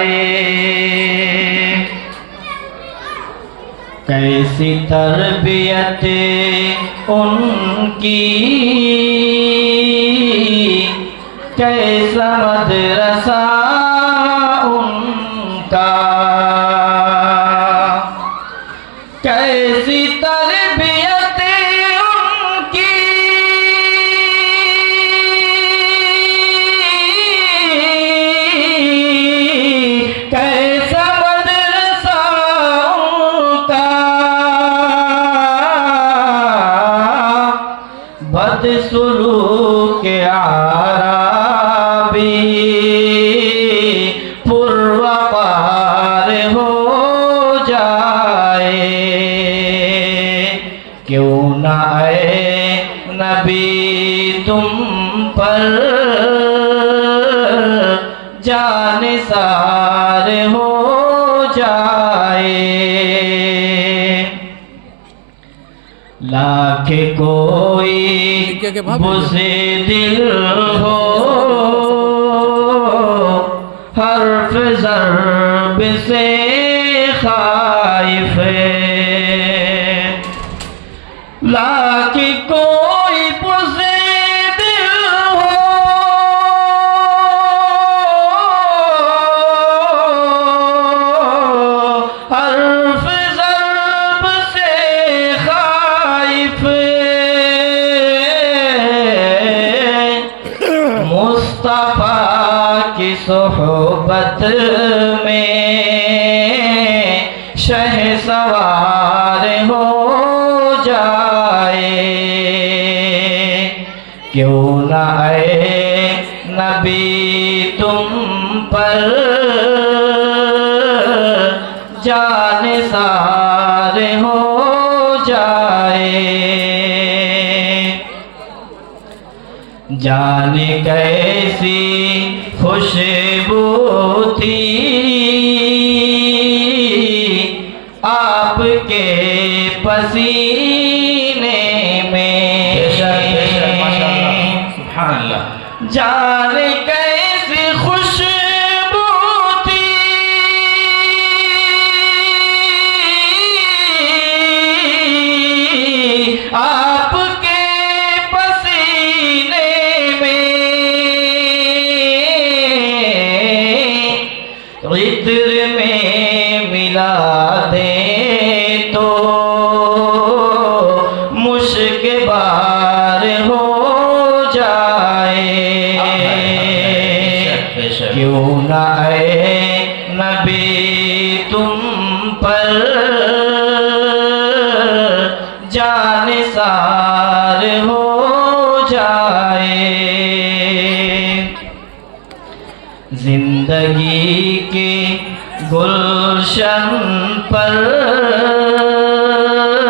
जाए। कैसी तरबियत उनकी, कैसा मदरसा उनका, कैसी तरबियत उनकी, कैसा मदरसा उनका। बदसलूक आराबी पुरवकार हो जाए। क्यों न आए नबी तुम पर जानिसार हो जाए। लाख कोई बुज़े दिल हो, हर्फ ज़र्ब से खाइफ है। लाख कोई बुज़े दिल हो, हर्फ ज़र्ब से खाइफ मुस्तफा की सोहबत में शहसवार हो जाए। क्यों न आए नबी तुम पर जानिसार हो जाए। जाने कैसी खुशबू थी आपके पसीने में। सुभान अल्लाह। जाने कैसी खुशबू थी आपके पसीने में। इत्र में मिला दे तो मुश्क बार हो जाए। क्यों न आए नबी तुम पर जानिसार हो जाए। जिंदगी के गुलशन पर